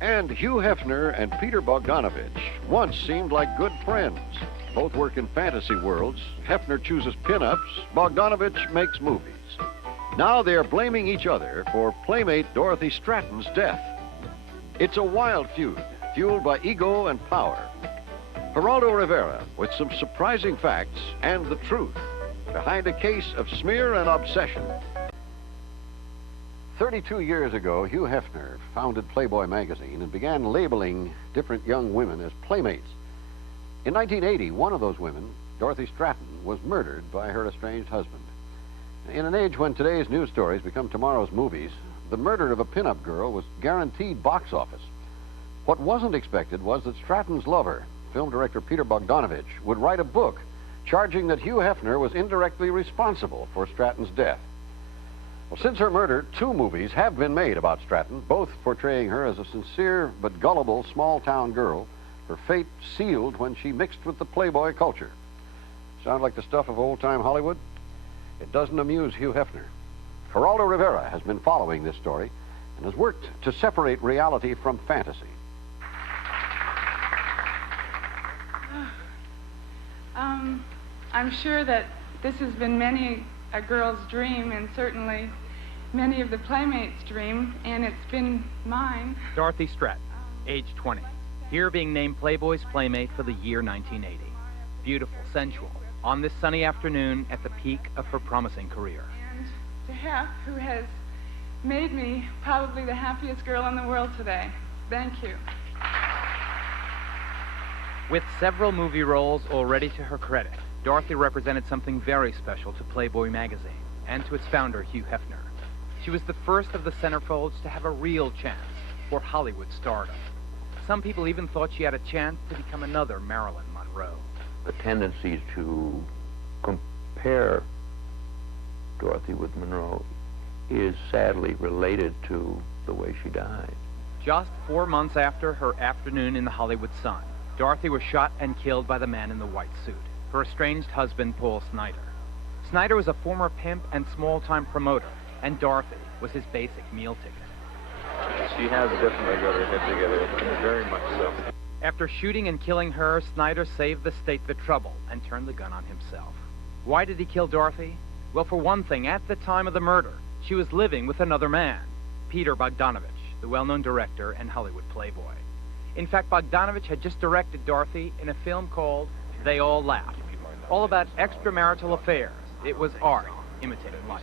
And Hugh Hefner and Peter Bogdanovich once seemed like good friends. Both work in fantasy worlds. Hefner chooses pinups, Bogdanovich makes movies. Now they're blaming each other for Playmate Dorothy Stratten's death. It's a wild feud, fueled by ego and power. Geraldo Rivera with some surprising facts and the truth behind a case of smear and obsession. 32 years ago, Hugh Hefner founded Playboy magazine and began labeling different young women as playmates. In 1980, one of those women, Dorothy Stratten, was murdered by her estranged husband. In an age when today's news stories become tomorrow's movies, the murder of a pinup girl was guaranteed box office. What wasn't expected was that Stratten's lover, film director Peter Bogdanovich, would write a book charging that Hugh Hefner was indirectly responsible for Stratten's death. Well, since her murder, 2 movies have been made about Stratten, both portraying her as a sincere but gullible small-town girl, her fate sealed when she mixed with the Playboy culture. Sound like the stuff of old-time Hollywood? It doesn't amuse Hugh Hefner. Geraldo Rivera has been following this story and has worked to separate reality from fantasy. I'm sure that this has been many a girl's dream, and certainly many of the Playmates' dream, and it's been mine. Dorothy Stratten, age 20. Here being named Playboy's Playmate for the year 1980. Beautiful, sensual, on this sunny afternoon at the peak of her promising career. And to Hef, who has made me probably the happiest girl in the world today. Thank you. With several movie roles already to her credit, Dorothy represented something very special to Playboy magazine and to its founder, Hugh Hefner. She was the first of the centerfolds to have a real chance for Hollywood stardom. Some people even thought she had a chance to become another Marilyn Monroe. The tendency to compare Dorothy with Monroe is sadly related to the way she died. Just 4 months after her afternoon in the Hollywood sun, Dorothy was shot and killed by the man in the white suit, her estranged husband, Paul Snider. Snider was a former pimp and small-time promoter, and Dorothy was his basic meal ticket. She has definitely got her head together, very much so. After shooting and killing her, Snider saved the state the trouble and turned the gun on himself. Why did he kill Dorothy? Well, for one thing, at the time of the murder, she was living with another man, Peter Bogdanovich, the well-known director and Hollywood playboy. In fact, Bogdanovich had just directed Dorothy in a film called They All Laugh, all about extra-marital affairs. It was art, imitating life.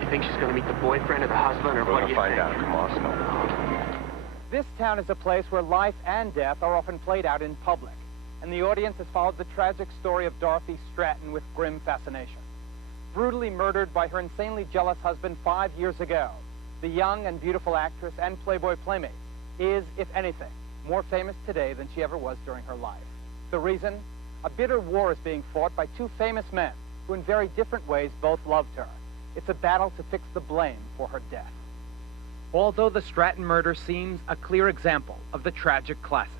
You think she's going to meet the boyfriend or the husband, or what do you think? We're going to find out. Come on, Snow. This town is a place where life and death are often played out in public, and the audience has followed the tragic story of Dorothy Stratten with grim fascination. Brutally murdered by her insanely jealous husband 5 years ago, the young and beautiful actress and Playboy playmate is, if anything, more famous today than she ever was during her life. The reason? A bitter war is being fought by 2 famous men who in very different ways both loved her. It's a battle to fix the blame for her death. Although the Stratten murder seems a clear example of the tragic classic,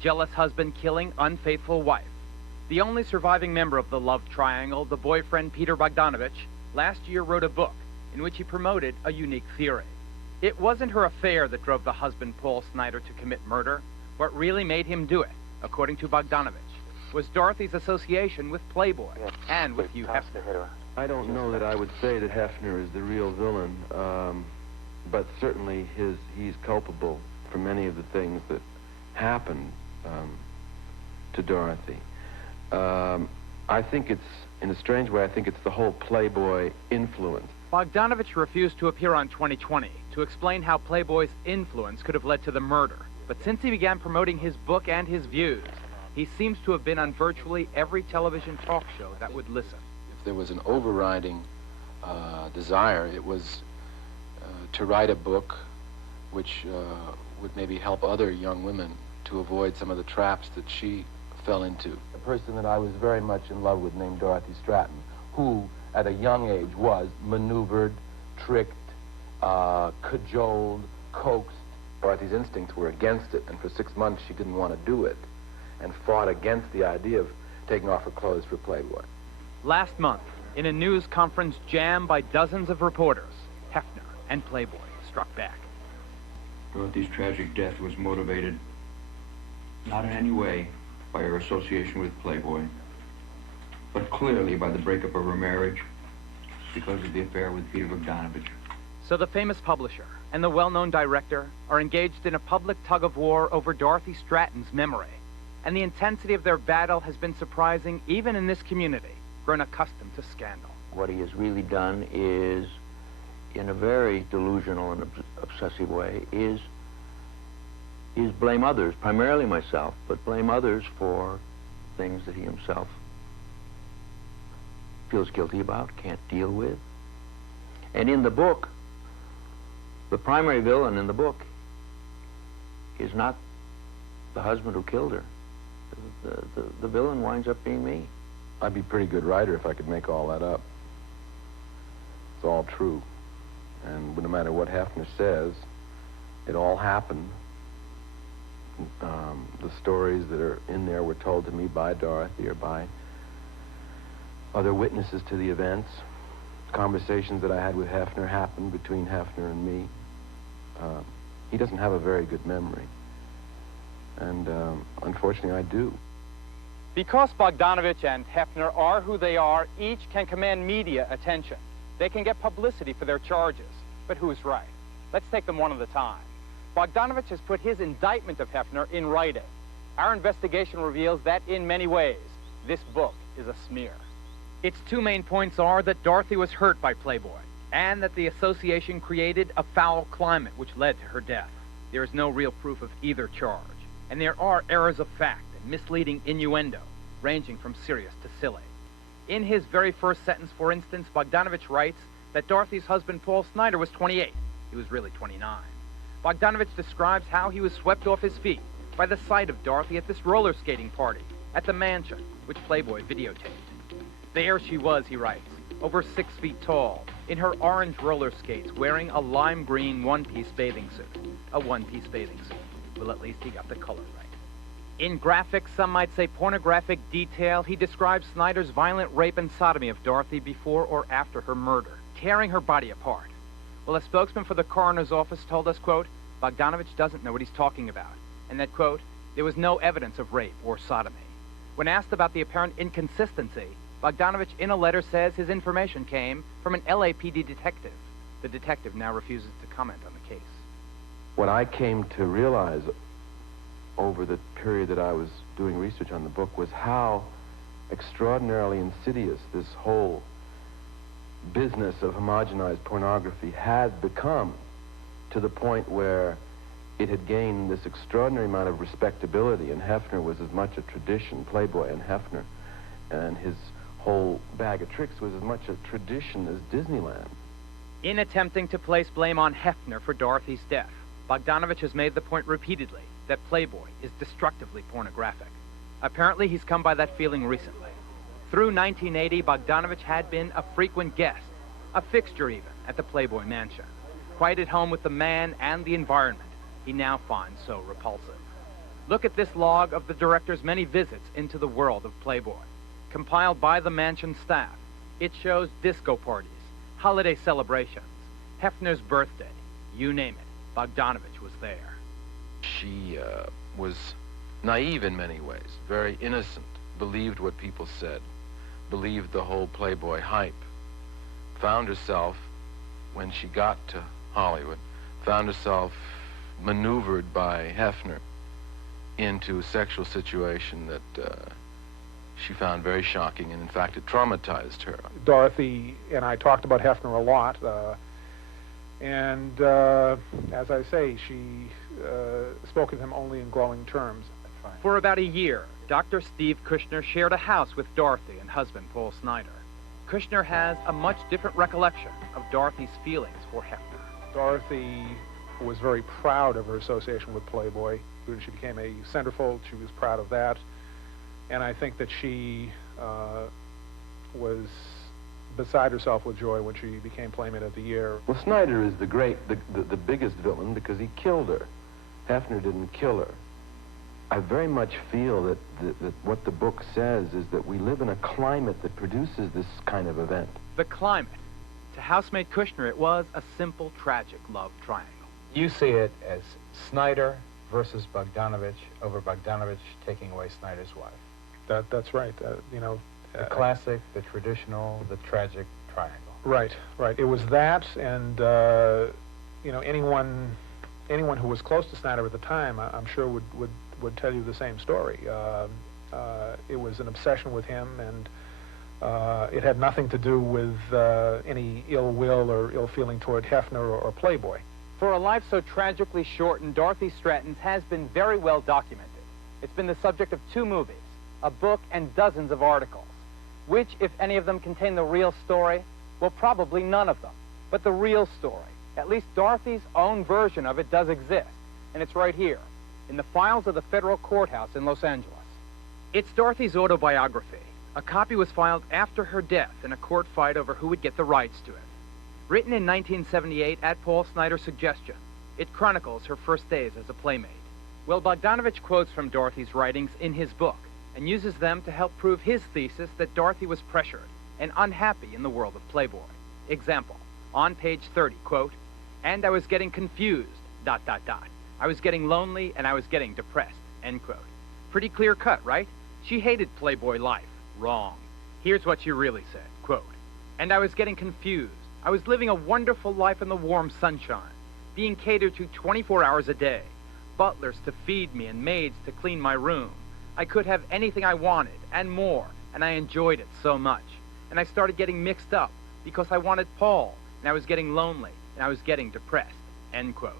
jealous husband killing unfaithful wife, the only surviving member of the love triangle, the boyfriend Peter Bogdanovich, last year wrote a book in which he promoted a unique theory. It wasn't her affair that drove the husband, Paul Snider, to commit murder. What really made him do it, according to Bogdanovich, was Dorothy's association with Playboy and with Hugh Hefner. I don't know that I would say that Hefner is the real villain, but certainly he's culpable for many of the things that happened to Dorothy. I think it's, in a strange way, I think it's the whole Playboy influence. Bogdanovich refused to appear on 2020 to explain how Playboy's influence could have led to the murder. But since he began promoting his book and his views, he seems to have been on virtually every television talk show that would listen. If there was an overriding desire, it was to write a book which would maybe help other young women to avoid some of the traps that she fell into. A person that I was very much in love with named Dorothy Stratten, who at a young age was maneuvered, tricked, cajoled, coaxed. Dorothy's instincts were against it, and for 6 months she didn't want to do it and fought against the idea of taking off her clothes for Playboy. Last month, in a news conference jammed by dozens of reporters, Hefner and Playboy struck back. Dorothy's tragic death was motivated not in any way by her association with Playboy, but clearly by the breakup of her marriage because of the affair with Peter Bogdanovich. So the famous publisher and the well-known director are engaged in a public tug-of-war over Dorothy Stratten's memory. And the intensity of their battle has been surprising even in this community, grown accustomed to scandal. What he has really done is, in a very delusional and obsessive way, is blame others, primarily myself, but blame others for things that he himself feels guilty about, can't deal with. And in the book, the primary villain in the book is not the husband who killed her. The villain winds up being me. I'd be a pretty good writer if I could make all that up. It's all true. And no matter what Hefner says, it all happened. The stories that are in there were told to me by Dorothy or by other witnesses to the events. Conversations that I had with Hefner happened between Hefner and me. He doesn't have a very good memory. And unfortunately, I do. Because Bogdanovich and Hefner are who they are, each can command media attention. They can get publicity for their charges. But who's right? Let's take them one at a time. Bogdanovich has put his indictment of Hefner in writing. Our investigation reveals that in many ways, this book is a smear. Its two main points are that Dorothy was hurt by Playboy, and that the association created a foul climate which led to her death. There is no real proof of either charge, and there are errors of fact and misleading innuendo, ranging from serious to silly. In his very first sentence, for instance, Bogdanovich writes that Dorothy's husband, Paul Snider, was 28. He was really 29. Bogdanovich describes how he was swept off his feet by the sight of Dorothy at this roller skating party at the mansion, which Playboy videotaped. There she was, he writes, over 6 feet tall, in her orange roller skates, wearing a lime green one-piece bathing suit. A one-piece bathing suit. Well, at least he got the color right. In graphic, some might say pornographic detail, he describes Snider's violent rape and sodomy of Dorothy before or after her murder, tearing her body apart. Well, a spokesman for the coroner's office told us, quote, Bogdanovich doesn't know what he's talking about, and that, quote, there was no evidence of rape or sodomy. When asked about the apparent inconsistency, Bogdanovich in a letter says his information came from an LAPD detective. The detective now refuses to comment on the case. What I came to realize over the period that I was doing research on the book was how extraordinarily insidious this whole business of homogenized pornography had become, to the point where it had gained this extraordinary amount of respectability, and Hefner was as much a tradition, Playboy and Hefner, and his whole bag of tricks was as much a tradition as Disneyland. In attempting to place blame on Hefner for Dorothy's death, Bogdanovich has made the point repeatedly that Playboy is destructively pornographic. Apparently, he's come by that feeling recently. Through 1980, Bogdanovich had been a frequent guest, a fixture even, at the Playboy mansion. Quite at home with the man and the environment he now finds so repulsive. Look at this log of the director's many visits into the world of Playboy. Compiled by the mansion staff, it shows disco parties, holiday celebrations, Hefner's birthday, you name it, Bogdanovich was there. She was naive in many ways, very innocent, believed what people said, believed the whole Playboy hype, found herself, when she got to Hollywood, found herself maneuvered by Hefner into a sexual situation that she found very shocking, and in fact it traumatized her. Dorothy and I talked about Hefner a lot, and as I say, she spoke of him only in glowing terms. For about a year, Dr. Steve Kushner shared a house with Dorothy and husband Paul Snider. Kushner has a much different recollection of Dorothy's feelings for Hefner. Dorothy was very proud of her association with Playboy. When she became a centerfold, she was proud of that. And I think that she was beside herself with joy when she became Playmate of the Year. Well, Snider is the biggest villain because he killed her. Hefner didn't kill her. I very much feel that what the book says is that we live in a climate that produces this kind of event. The climate. To housemate Kushner, it was a simple, tragic love triangle. You see it as Snider versus Bogdanovich over Bogdanovich taking away Snider's wife. That's right. The classic, the traditional, the tragic triangle. Right. It was that, and anyone who was close to Snider at the time, I'm sure would tell you the same story. It was an obsession with him, and it had nothing to do with any ill will or ill feeling toward Hefner or Playboy. For a life so tragically shortened, Dorothy Stratten's has been very well documented. It's been the subject of 2 movies, a book, and dozens of articles. Which, if any of them, contain the real story? Well, probably none of them. But the real story, at least Dorothy's own version of it, does exist. And it's right here, in the files of the federal courthouse in Los Angeles. It's Dorothy's autobiography. A copy was filed after her death in a court fight over who would get the rights to it. Written in 1978 at Paul Snider's suggestion, it chronicles her first days as a playmate. Well, Bogdanovich quotes from Dorothy's writings in his book and uses them to help prove his thesis that Dorothy was pressured and unhappy in the world of Playboy. Example, on page 30, quote, "And I was getting confused, ... I was getting lonely and I was getting depressed," end quote. Pretty clear cut, right? She hated Playboy life. Wrong. Here's what she really said, quote, "And I was getting confused. I was living a wonderful life in the warm sunshine, being catered to 24 hours a day, butlers to feed me and maids to clean my room. I could have anything I wanted and more, and I enjoyed it so much. And I started getting mixed up because I wanted Paul, and I was getting lonely, and I was getting depressed," end quote.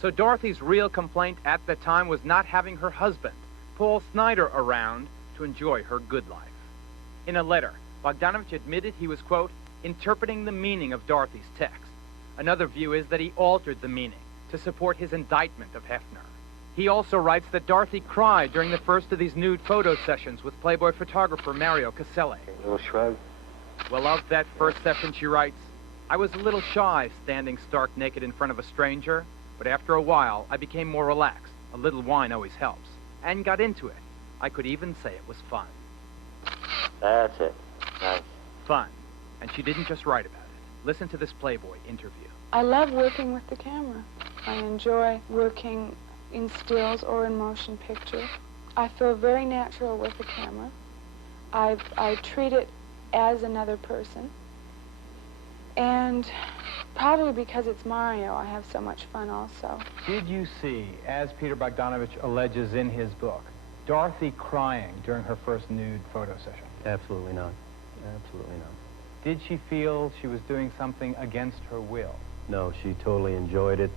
So Dorothy's real complaint at the time was not having her husband, Paul Snider, around to enjoy her good life. In a letter, Bogdanovich admitted he was, quote, "interpreting the meaning of Dorothy's text." Another view is that he altered the meaning to support his indictment of Hefner. He also writes that Dorothy cried during the first of these nude photo sessions with Playboy photographer Mario Caselli. A little shrug. Well, of that first session, she writes, "I was a little shy standing stark naked in front of a stranger, but after a while I became more relaxed. A little wine always helps, and got into it. I could even say it was fun." That's it. Nice. Fun. And she didn't just write about it. Listen to this Playboy interview. I love working with the camera. I enjoy working in stills or in motion picture. I feel very natural with the camera. I treat it as another person. And probably because it's Mario, I have so much fun also. Did you see, as Peter Bogdanovich alleges in his book, Dorothy crying during her first nude photo session? Absolutely not. Absolutely not. Did she feel she was doing something against her will? No, she totally enjoyed it.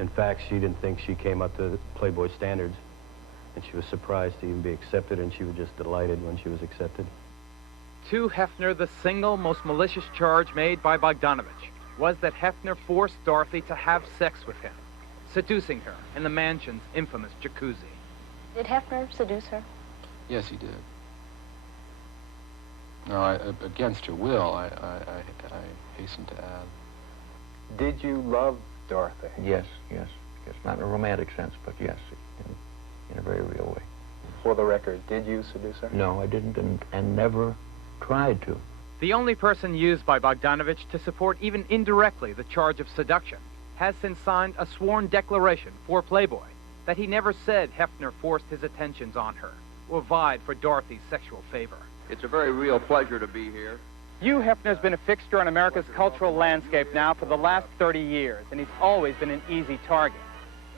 In fact, she didn't think she came up to Playboy standards, and she was surprised to even be accepted, and she was just delighted when she was accepted. To Hefner, the single most malicious charge made by Bogdanovich was that Hefner forced Dorothy to have sex with him, seducing her in the mansion's infamous jacuzzi. Did Hefner seduce her? Yes, he did. No, against her will, I hasten to add. Did you love Dorothy? Yes. Not in a romantic sense, but yes, in a very real way. For the record, did you seduce her? No, I didn't, and never tried to. The only person used by Bogdanovich to support even indirectly the charge of seduction has since signed a sworn declaration for Playboy that he never said Hefner forced his attentions on her or vied for Dorothy's sexual favor. It's a very real pleasure to be here. Hugh Hefner's been a fixture on America's cultural landscape now for the last 30 years, and he's always been an easy target.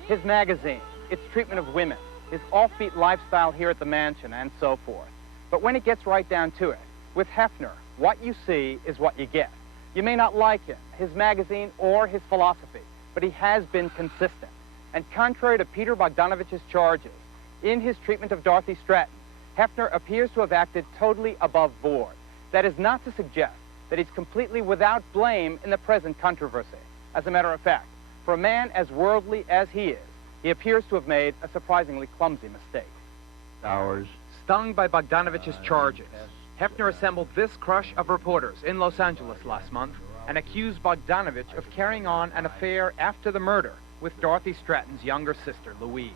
His magazine, its treatment of women, his offbeat lifestyle here at the mansion, and so forth. But when it gets right down to it, with Hefner, what you see is what you get. You may not like him, his magazine, or his philosophy, but he has been consistent. And contrary to Peter Bogdanovich's charges, in his treatment of Dorothy Stratten, Hefner appears to have acted totally above board. That is not to suggest that he's completely without blame in the present controversy. As a matter of fact, for a man as worldly as he is, he appears to have made a surprisingly clumsy mistake. Stung by Bogdanovich's charges, Hefner assembled this crush of reporters in Los Angeles last month and accused Bogdanovich of carrying on an affair after the murder with Dorothy Stratten's younger sister, Louise.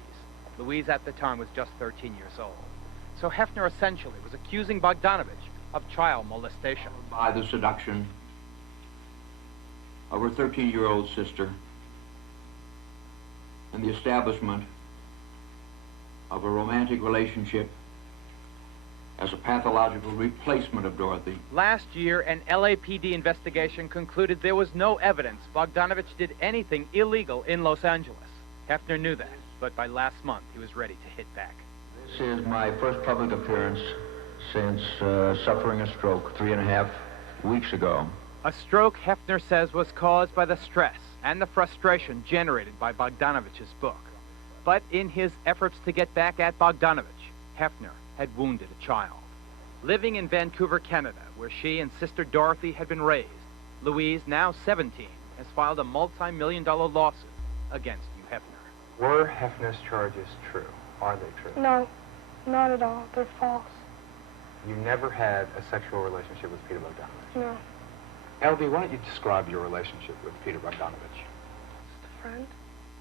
Louise at the time was just 13 years old. So Hefner essentially was accusing Bogdanovich of child molestation. By the seduction of her 13-year-old sister. And and the establishment of a romantic relationship as a pathological replacement of Dorothy. Last year, an LAPD investigation concluded there was no evidence Bogdanovich did anything illegal in Los Angeles. Hefner knew that, but by last month, he was ready to hit back. This is my first public appearance since suffering a stroke 3.5 weeks ago. A stroke, Hefner says, was caused by the stress and the frustration generated by Bogdanovich's book. But in his efforts to get back at Bogdanovich, Hefner had wounded a child. Living in Vancouver, Canada, where she and sister Dorothy had been raised, Louise, now 17, has filed a multi-million-dollar lawsuit against Hugh Hefner. Were Hefner's charges true? Are they true? No, not at all. They're false. You never had a sexual relationship with Peter Bogdanovich? No. L.D., why don't you describe your relationship with Peter Bogdanovich? Just a friend.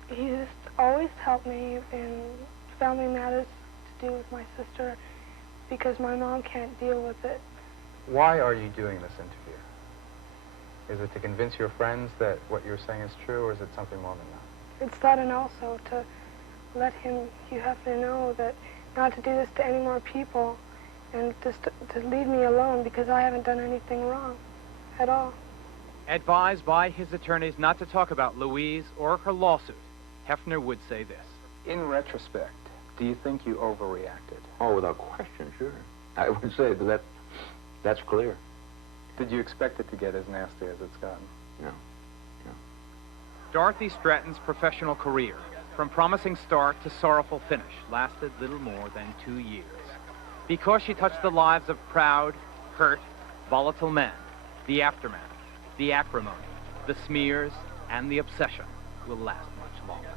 He just always helped me in family matters to do with my sister because my mom can't deal with it. Why are you doing this interview? Is it to convince your friends that what you're saying is true, or is it something more than that? It's that, and also to let him, Hugh Hefner, know that not to do this to any more people and just to leave me alone because I haven't done anything wrong at all. Advised by his attorneys not to talk about Louise or her lawsuit, Hefner would say this. In retrospect, do you think you overreacted? Oh, without question, sure. I would say that that's clear. Did you expect it to get as nasty as it's gotten? No. Dorothy Stratten's professional career, from promising start to sorrowful finish, lasted little more than 2 years. Because she touched the lives of proud, hurt, volatile men, the aftermath, the acrimony, the smears, and the obsession will last much longer.